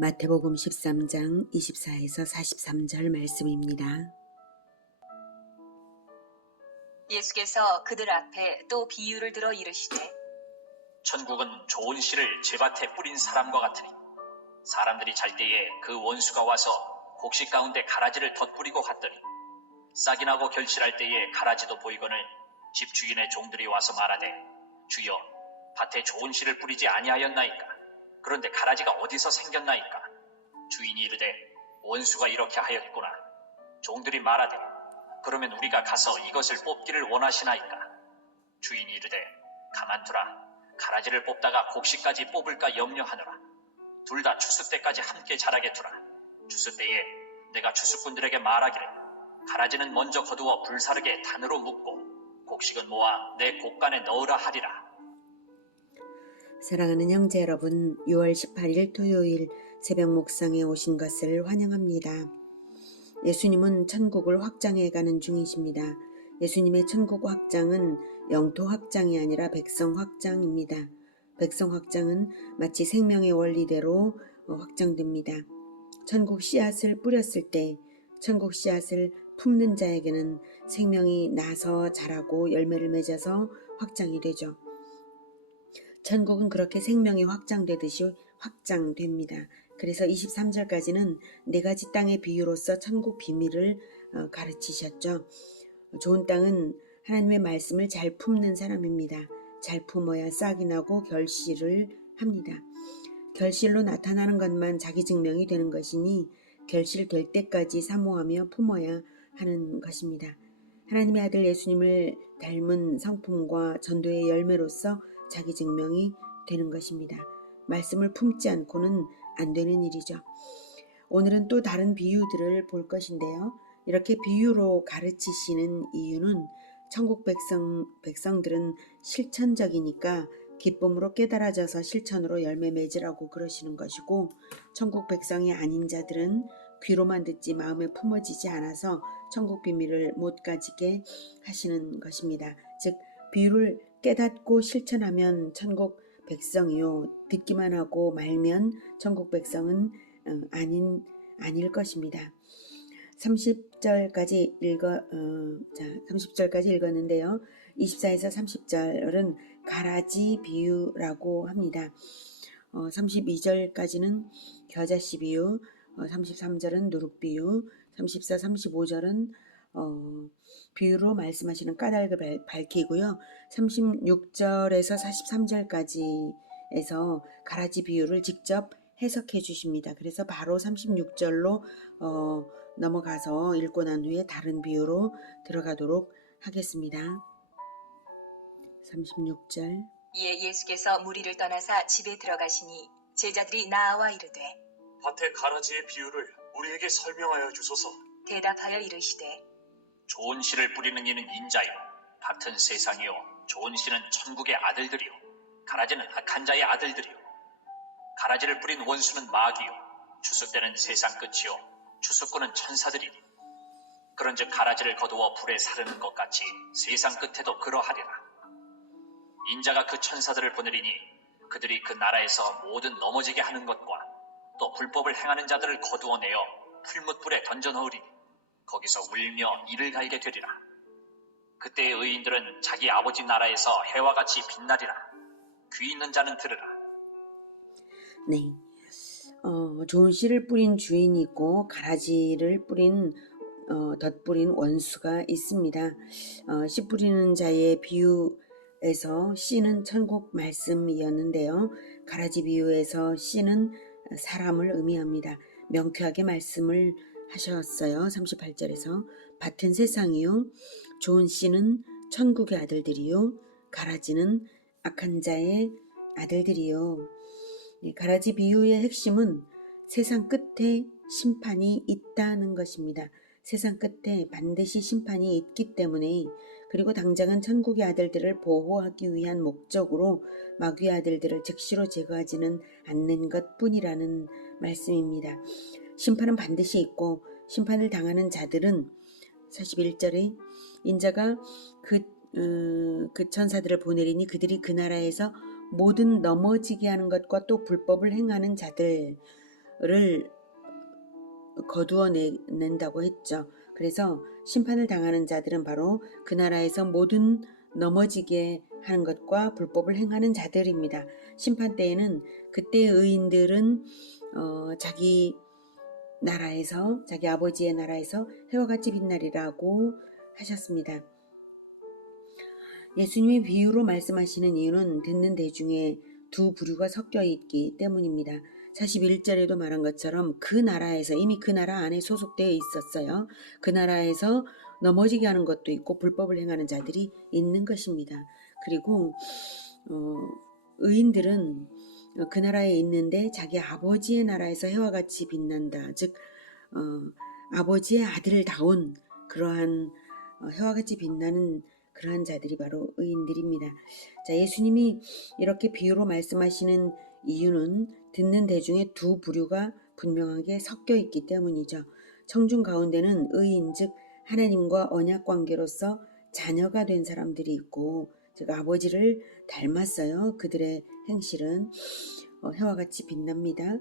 마태복음 13장 24에서 43절 말씀입니다. 예수께서 그들 앞에 또 비유를 들어 이르시되 천국은 좋은 씨를 제밭에 뿌린 사람과 같으니 사람들이 잘 때에 그 원수가 와서 곡식 가운데 가라지를 덧뿌리고 갔더니 싹이 나고 결실할 때에 가라지도 보이거늘 집 주인의 종들이 와서 말하되 주여 밭에 좋은 씨를 뿌리지 아니하였나이까. 그런데 가라지가 어디서 생겼나이까. 주인이 이르되 원수가 이렇게 하였구나. 종들이 말하되 그러면 우리가 가서 이것을 뽑기를 원하시나이까. 주인이 이르되 가만두라. 가라지를 뽑다가 곡식까지 뽑을까 염려하노라. 둘 다 추수 때까지 함께 자라게 두라. 추수 때에 내가 추수꾼들에게 말하기를 가라지는 먼저 거두어 불사르게 단으로 묶고 곡식은 모아 내 곡간에 넣으라 하리라. 사랑하는 형제 여러분, 6월 18일 토요일 새벽 목상에 오신 것을 환영합니다. 예수님은 천국을 확장해 가는 중이십니다. 예수님의 천국 확장은 영토 확장이 아니라 백성 확장입니다. 백성 확장은 마치 생명의 원리대로 확장됩니다. 천국 씨앗을 뿌렸을 때 천국 씨앗을 품는 자에게는 생명이 나서 자라고 열매를 맺어서 확장이 되죠. 천국은 그렇게 생명이 확장되듯이 확장됩니다. 그래서 23절까지는 4가지 땅의 비유로서 천국 비밀을 가르치셨죠. 좋은 땅은 하나님의 말씀을 잘 품는 사람입니다. 잘 품어야 싹이 나고 결실을 합니다. 결실로 나타나는 것만 자기 증명이 되는 것이니 결실될 때까지 사모하며 품어야 하는 것입니다. 하나님의 아들 예수님을 닮은 성품과 전도의 열매로서 자기 증명이 되는 것입니다. 말씀을 품지 않고는 안 되는 일이죠. 오늘은 또 다른 비유들을 볼 것인데요. 이렇게 비유로 가르치시는 이유는 천국 백성들은 실천적이니까 기쁨으로 깨달아져서 실천으로 열매 맺으라고 그러시는 것이고, 천국 백성이 아닌 자들은 귀로만 듣지 마음에 품어지지 않아서 천국 비밀을 못 가지게 하시는 것입니다. 즉 비유를 깨닫고 실천하면 천국 백성이요, 듣기만 하고 말면 천국 백성은 아닐 것입니다. 30절까지 30절까지 읽었는데요. 24에서 30절은 가라지 비유라고 합니다. 32절까지는 겨자씨 비유, 33절은 누룩 비유, 34, 35절은 비유로 말씀하시는 까닭을 밝히고요. 36절에서 43절까지에서 가라지 비유를 직접 해석해 주십니다. 그래서 바로 36절로 넘어가서 읽고 난 후에 다른 비유로 들어가도록 하겠습니다. 36절. 이에 예수께서 무리를 떠나사 집에 들어가시니 제자들이 나와 이르되 밭의 가라지의 비유를 우리에게 설명하여 주소서. 대답하여 이르시되 좋은 씨를 뿌리는 이는 인자요 밭은 세상이요 좋은 씨는 천국의 아들들이요 가라지는 악한 자의 아들들이요. 가라지를 뿌린 원수는 마귀요 추수 때는 세상 끝이요 추수꾼은 천사들이니 그런즉 가라지를 거두어 불에 사르는 것 같이 세상 끝에도 그러하리라. 인자가 그 천사들을 보내리니 그들이 그 나라에서 모든 넘어지게 하는 것과 또 불법을 행하는 자들을 거두어내어 풀무불에 던져 넣으리니 거기서 울며 이를 갈게 되리라. 그때의 의인들은 자기 아버지 나라에서 해와 같이 빛나리라. 귀 있는 자는 들으라. 네, 좋은 씨를 뿌린 주인이 있고 가라지를 덧뿌린 원수가 있습니다. 씨 뿌리는 자의 비유에서 씨는 천국 말씀이었는데요. 가라지 비유에서 씨는 사람을 의미합니다. 명쾌하게 말씀을 하셨어요. 38절에서 밭은 세상이요 좋은 씨는 천국의 아들들이요 가라지는 악한 자의 아들들이요. 가라지 비유의 핵심은 세상 끝에 심판이 있다는 것입니다. 세상 끝에 반드시 심판이 있기 때문에, 그리고 당장은 천국의 아들들을 보호하기 위한 목적으로 마귀의 아들들을 즉시로 제거하지는 않는 것뿐이라는 말씀입니다. 심판은 반드시 있고 심판을 당하는 자들은 41절에 인자가 그 천사들을 보내리니 그들이 그 나라에서 모든 넘어지게 하는 것과 또 불법을 행하는 자들, 거두어낸다고 했죠. 그래서 심판을 당하는 자들은 바로 그 나라에서 모든 넘어지게 하는 것과 불법을 행하는 자들입니다. 심판 때에는 그때 의인들은 자기 나라에서, 자기 아버지의 나라에서 해와 같이 빛나리라고 하셨습니다. 예수님이 비유로 말씀하시는 이유는 듣는 대중에 두 부류가 섞여 있기 때문입니다. 41절에도 말한 것처럼 그 나라에서, 이미 그 나라 안에 소속되어 있었어요. 그 나라에서 넘어지게 하는 것도 있고 불법을 행하는 자들이 있는 것입니다. 그리고 의인들은 그 나라에 있는데 자기 아버지의 나라에서 해와 같이 빛난다. 즉 아버지의 아들다운 그러한 해와 같이 빛나는 그러한 자들이 바로 의인들입니다. 자, 예수님이 이렇게 비유로 말씀하시는 이유는 듣는 대중의 두 부류가 분명하게 섞여 있기 때문이죠. 청중 가운데는 의인, 즉 하나님과 언약 관계로서 자녀가 된 사람들이 있고, 즉 아버지를 닮았어요. 그들의 행실은 해와 같이 빛납니다.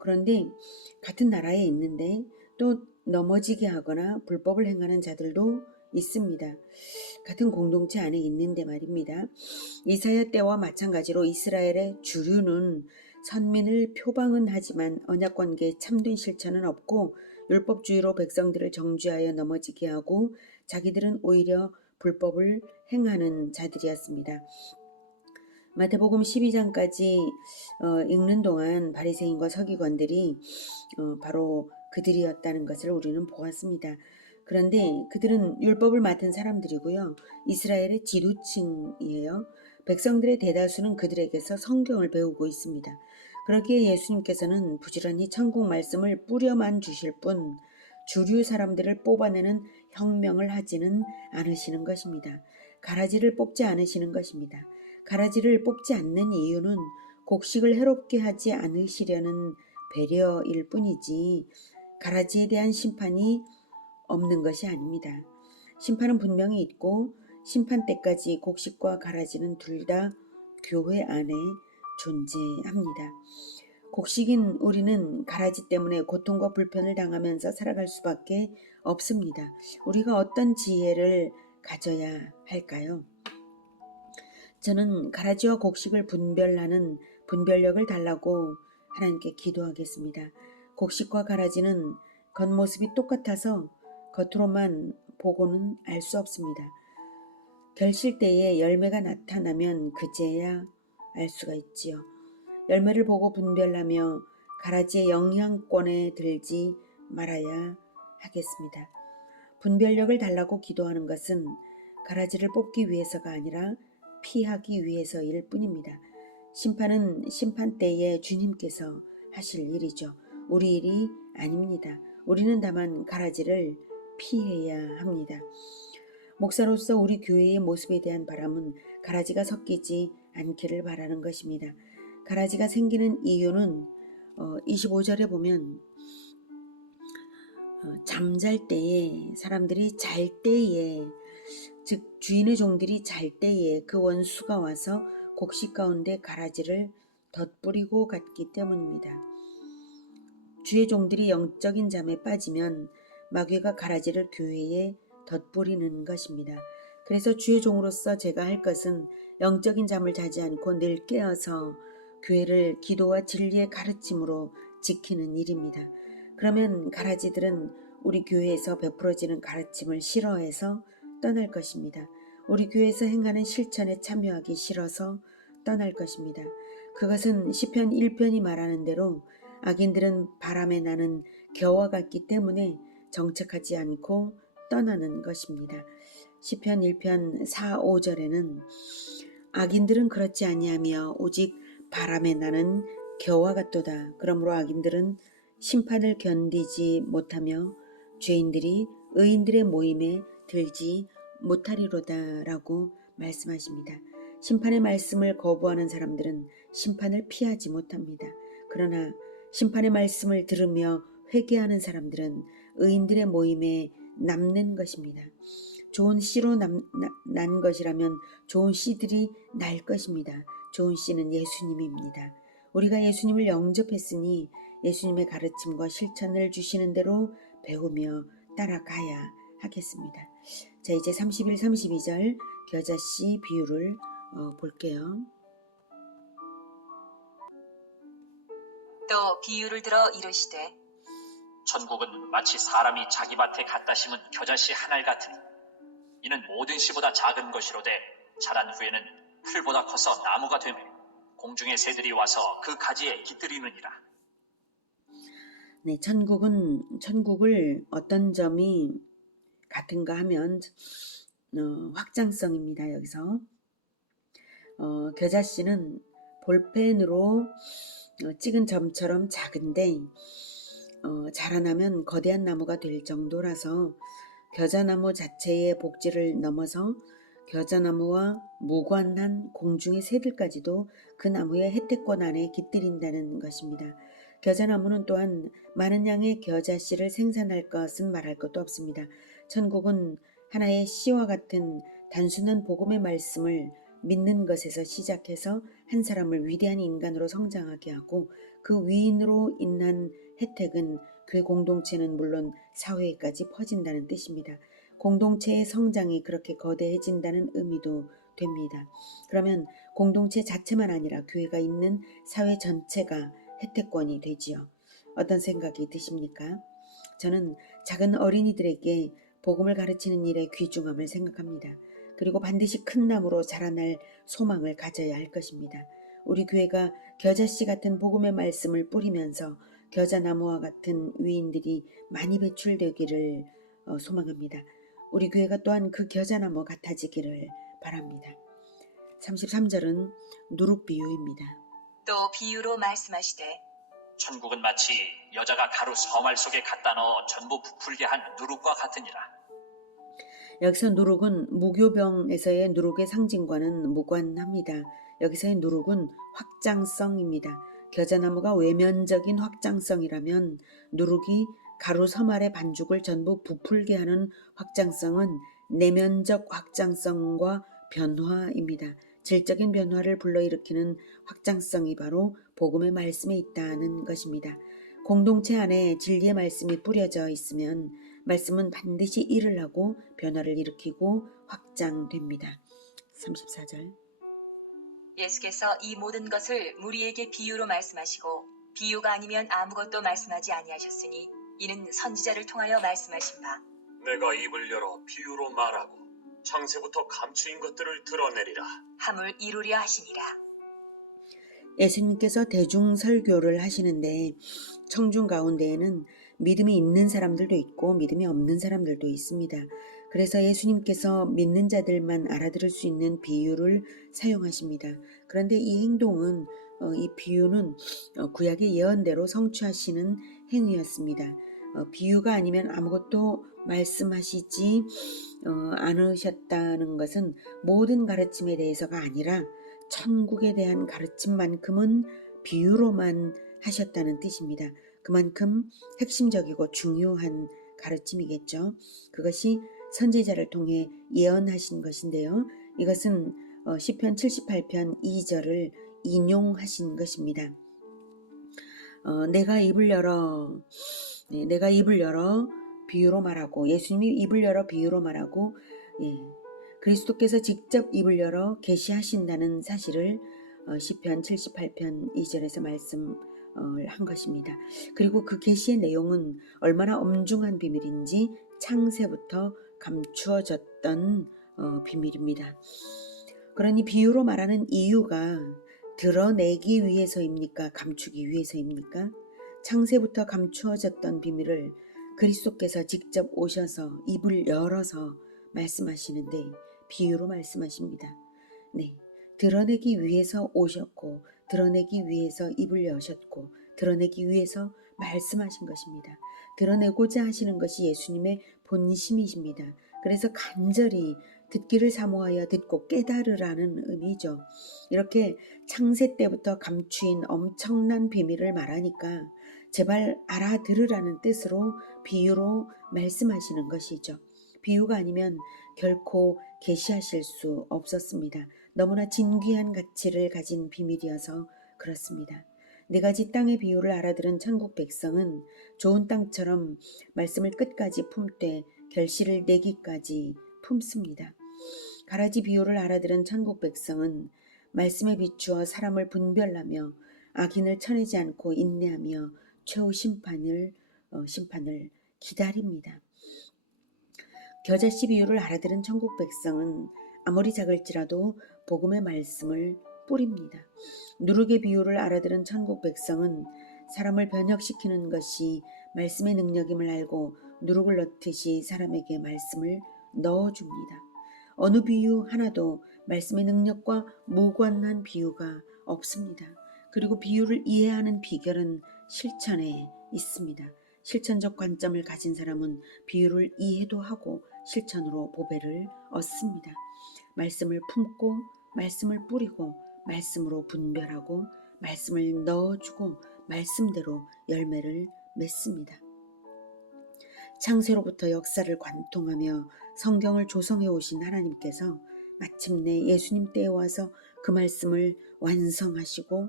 그런데 같은 나라에 있는데 또 넘어지게 하거나 불법을 행하는 자들도 있습니다. 같은 공동체 안에 있는데 말입니다. 이사야 때와 마찬가지로 이스라엘의 주류는 선민을 표방은 하지만 언약관계에 참된 실천은 없고 율법주의로 백성들을 정죄하여 넘어지게 하고 자기들은 오히려 불법을 행하는 자들이었습니다. 마태복음 12장까지 읽는 동안 바리새인과 서기관들이 바로 그들이었다는 것을 우리는 보았습니다. 그런데 그들은 율법을 맡은 사람들이고요. 이스라엘의 지도층이에요. 백성들의 대다수는 그들에게서 성경을 배우고 있습니다. 그러기에 예수님께서는 부지런히 천국 말씀을 뿌려만 주실 뿐 주류 사람들을 뽑아내는 혁명을 하지는 않으시는 것입니다. 가라지를 뽑지 않으시는 것입니다. 가라지를 뽑지 않는 이유는 곡식을 해롭게 하지 않으시려는 배려일 뿐이지 가라지에 대한 심판이 없는 것이 아닙니다. 심판은 분명히 있고 심판 때까지 곡식과 가라지는 둘 다 교회 안에 존재합니다. 곡식인 우리는 가라지 때문에 고통과 불편을 당하면서 살아갈 수밖에 없습니다. 우리가 어떤 지혜를 가져야 할까요? 저는 가라지와 곡식을 분별하는 분별력을 달라고 하나님께 기도하겠습니다. 곡식과 가라지는 겉모습이 똑같아서 겉으로만 보고는 알 수 없습니다. 결실 때에 열매가 나타나면 그제야 알 수가 있지요. 열매를 보고 분별하며 가라지의 영향권에 들지 말아야 하겠습니다. 분별력을 달라고 기도하는 것은 가라지를 뽑기 위해서가 아니라 피하기 위해서일 뿐입니다. 심판은 심판 때에 주님께서 하실 일이죠. 우리 일이 아닙니다. 우리는 다만 가라지를 피해야 합니다. 목사로서 우리 교회의 모습에 대한 바람은 가라지가 섞이지 않기를 바라는 것입니다. 가라지가 생기는 이유는 25절에 보면 잠잘 때에 사람들이 잘 때에 즉 주인의 종들이 잘 때에 그 원수가 와서 곡식 가운데 가라지를 덧뿌리고 갔기 때문입니다. 주의 종들이 영적인 잠에 빠지면 마귀가 가라지를 교회에 덧뿌리는 것입니다. 그래서 주의 종으로서 제가 할 것은 영적인 잠을 자지 않고 늘 깨어서 교회를 기도와 진리의 가르침으로 지키는 일입니다. 그러면 가라지들은 우리 교회에서 베풀어지는 가르침을 싫어해서 떠날 것입니다. 우리 교회에서 행하는 실천에 참여하기 싫어서 떠날 것입니다. 그것은 시편 1편이 말하는 대로 악인들은 바람에 나는 겨와 같기 때문에 정착하지 않고 떠나는 것입니다. 시편 1편 4, 5절에는 악인들은 그렇지 아니하며 오직 바람에 나는 겨와 같도다. 그러므로 악인들은 심판을 견디지 못하며 죄인들이 의인들의 모임에 들지 못하리로다 라고 말씀하십니다. 심판의 말씀을 거부하는 사람들은 심판을 피하지 못합니다. 그러나 심판의 말씀을 들으며 회개하는 사람들은 의인들의 모임에 남는 것입니다. 좋은 씨로 난 것이라면 좋은 씨들이 날 것입니다. 좋은 씨는 예수님입니다. 우리가 예수님을 영접했으니 예수님의 가르침과 실천을 주시는 대로 배우며 따라가야 하겠습니다. 자, 이제 31, 32절 겨자씨 비유를 볼게요. 또 비유를 들어 이르시되 천국은 마치 사람이 자기 밭에 갖다 심은 겨자씨 한 알 같으니 이는 모든 씨보다 작은 것이로되 자란 후에는 풀보다 커서 나무가 되며 공중의 새들이 와서 그 가지에 깃들이느니라. 네, 천국을 어떤 점이 같은가 하면 확장성입니다. 여기서 겨자씨는 볼펜으로 찍은 점처럼 작은데 자라나면 거대한 나무가 될 정도라서 겨자나무 자체의 복지를 넘어서 겨자나무와 무관한 공중의 새들까지도 그 나무의 혜택권 안에 깃들인다는 것입니다. 겨자나무는 또한 많은 양의 겨자씨를 생산할 것은 말할 것도 없습니다. 천국은 하나의 씨와 같은 단순한 복음의 말씀을 믿는 것에서 시작해서 한 사람을 위대한 인간으로 성장하게 하고 그 위인으로 인한 혜택은 교회 공동체는 물론 사회에까지 퍼진다는 뜻입니다. 공동체의 성장이 그렇게 거대해진다는 의미도 됩니다. 그러면 공동체 자체만 아니라 교회가 있는 사회 전체가 혜택권이 되지요. 어떤 생각이 드십니까? 저는 작은 어린이들에게 복음을 가르치는 일의 귀중함을 생각합니다. 그리고 반드시 큰 나무로 자라날 소망을 가져야 할 것입니다. 우리 교회가 겨자씨 같은 복음의 말씀을 뿌리면서 겨자나무와 같은 위인들이 많이 배출되기를 소망합니다. 우리 교회가 또한 그 겨자나무 같아지기를 바랍니다. 33절은 누룩 비유입니다. 또 비유로 말씀하시되 천국은 마치 여자가 가루 서말 속에 갖다 넣어 전부 부풀게 한 누룩과 같으니라. 여기서 누룩은 무교병에서의 누룩의 상징과는 무관합니다. 여기서의 누룩은 확장성입니다. 겨자나무가 외면적인 확장성이라면 누룩이 가루 서말의 반죽을 전부 부풀게 하는 확장성은 내면적 확장성과 변화입니다. 질적인 변화를 불러일으키는 확장성이 바로 복음의 말씀에 있다는 것입니다. 공동체 안에 진리의 말씀이 뿌려져 있으면 말씀은 반드시 일을 하고 변화를 일으키고 확장됩니다. 34절 예수께서 이 모든 것을 무리에게 비유로 말씀하시고 비유가 아니면 아무것도 말씀하지 아니하셨으니 이는 선지자를 통하여 말씀하신 바 내가 입을 열어 비유로 말하고 창세부터 감추인 것들을 드러내리라. 함을 이루려 하시니라. 예수님께서 대중 설교를 하시는데 청중 가운데에는 믿음이 있는 사람들도 있고 믿음이 없는 사람들도 있습니다. 그래서 예수님께서 믿는 자들만 알아들을 수 있는 비유를 사용하십니다. 그런데 이 행동은 이 비유는 구약의 예언대로 성취하시는 행위였습니다. 비유가 아니면 아무것도 말씀하시지 않으셨다는 것은 모든 가르침에 대해서가 아니라 천국에 대한 가르침만큼은 비유로만 하셨다는 뜻입니다. 그만큼 핵심적이고 중요한 가르침이겠죠. 그것이 선지자를 통해 예언하신 것인데요. 이것은 시편 78편 2절을 인용하신 것입니다. 내가 입을 열어 비유로 말하고 예수님이 입을 열어 비유로 말하고 그리스도께서 직접 입을 열어 계시하신다는 사실을 시편 78편 2절에서 말씀한 것입니다. 그리고 그 계시의 내용은 얼마나 엄중한 비밀인지 창세부터 감추어졌던 비밀입니다. 그러니 비유로 말하는 이유가 드러내기 위해서입니까? 감추기 위해서입니까? 창세부터 감추어졌던 비밀을 그리스도께서 직접 오셔서 입을 열어서 말씀하시는데 비유로 말씀하십니다. 네, 드러내기 위해서 오셨고 드러내기 위해서 입을 여셨고 드러내기 위해서 말씀하신 것입니다. 드러내고자 하시는 것이 예수님의 본심이십니다. 그래서 간절히 듣기를 사모하여 듣고 깨달으라는 의미죠. 이렇게 창세 때부터 감추인 엄청난 비밀을 말하니까 제발 알아들으라는 뜻으로 비유로 말씀하시는 것이죠. 비유가 아니면 결코 계시하실 수 없었습니다. 너무나 진귀한 가치를 가진 비밀이어서 그렇습니다. 네 가지 땅의 비유를 알아들은 천국 백성은 좋은 땅처럼 말씀을 끝까지 품되 결실을 내기까지 품습니다. 가라지 비유를 알아들은 천국 백성은 말씀에 비추어 사람을 분별하며 악인을 쳐내지 않고 인내하며 최후 심판을 기다립니다. 겨자씨 비유를 알아들은 천국 백성은 아무리 작을지라도 복음의 말씀을 뿌립니다. 누룩의 비유를 알아들은 천국 백성은 사람을 변혁시키는 것이 말씀의 능력임을 알고 누룩을 넣듯이 사람에게 말씀을 넣어줍니다. 어느 비유 하나도 말씀의 능력과 무관한 비유가 없습니다. 그리고 비유를 이해하는 비결은 실천에 있습니다. 실천적 관점을 가진 사람은 비유를 이해도 하고 실천으로 보배를 얻습니다. 말씀을 품고 말씀을 뿌리고 말씀으로 분별하고 말씀을 넣어주고 말씀대로 열매를 맺습니다. 창세로부터 역사를 관통하며 성경을 조성해 오신 하나님께서 마침내 예수님 때에 와서 그 말씀을 완성하시고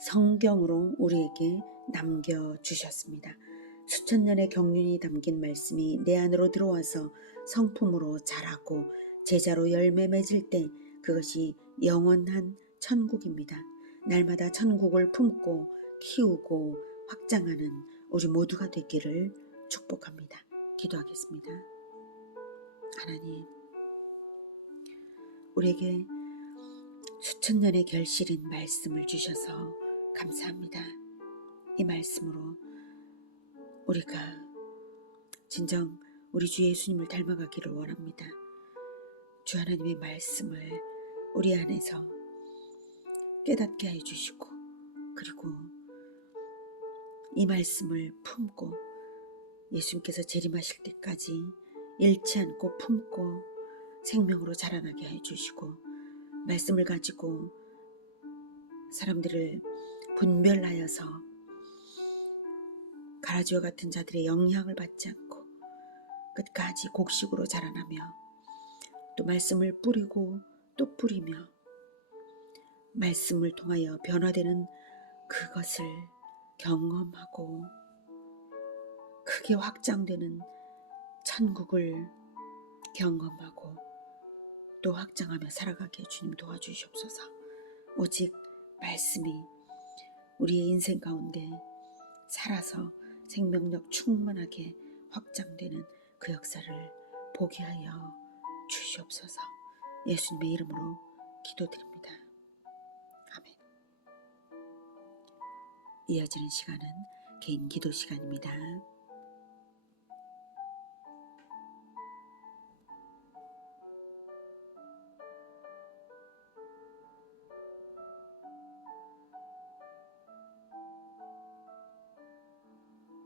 성경으로 우리에게 남겨주셨습니다. 수천 년의 경륜이 담긴 말씀이 내 안으로 들어와서 성품으로 자라고 제자로 열매 맺을 때 그것이 영원한 천국입니다. 날마다 천국을 품고 키우고 확장하는 우리 모두가 되기를 축복합니다. 기도하겠습니다. 하나님, 우리에게 수천 년의 결실인 말씀을 주셔서 감사합니다. 이 말씀으로 우리가 진정 우리 주 예수님을 닮아가기를 원합니다. 주 하나님의 말씀을 우리 안에서 깨닫게 해주시고 그리고 이 말씀을 품고 예수님께서 재림하실 때까지 잃지 않고 품고 생명으로 자라나게 해주시고 말씀을 가지고 사람들을 분별하여서 가라지와 같은 자들의 영향을 받지 않고 끝까지 곡식으로 자라나며 또 말씀을 뿌리고 또 뿌리며 말씀을 통하여 변화되는 그것을 경험하고 크게 확장되는 천국을 경험하고 또 확장하며 살아가게 주님 도와주시옵소서. 오직 말씀이 우리의 인생 가운데 살아서 생명력 충만하게 확장되는 그 역사를 보게 하여 주시옵소서. 예수님의 이름으로 기도드립니다. 아멘. 이어지는 시간은 개인 기도 시간입니다.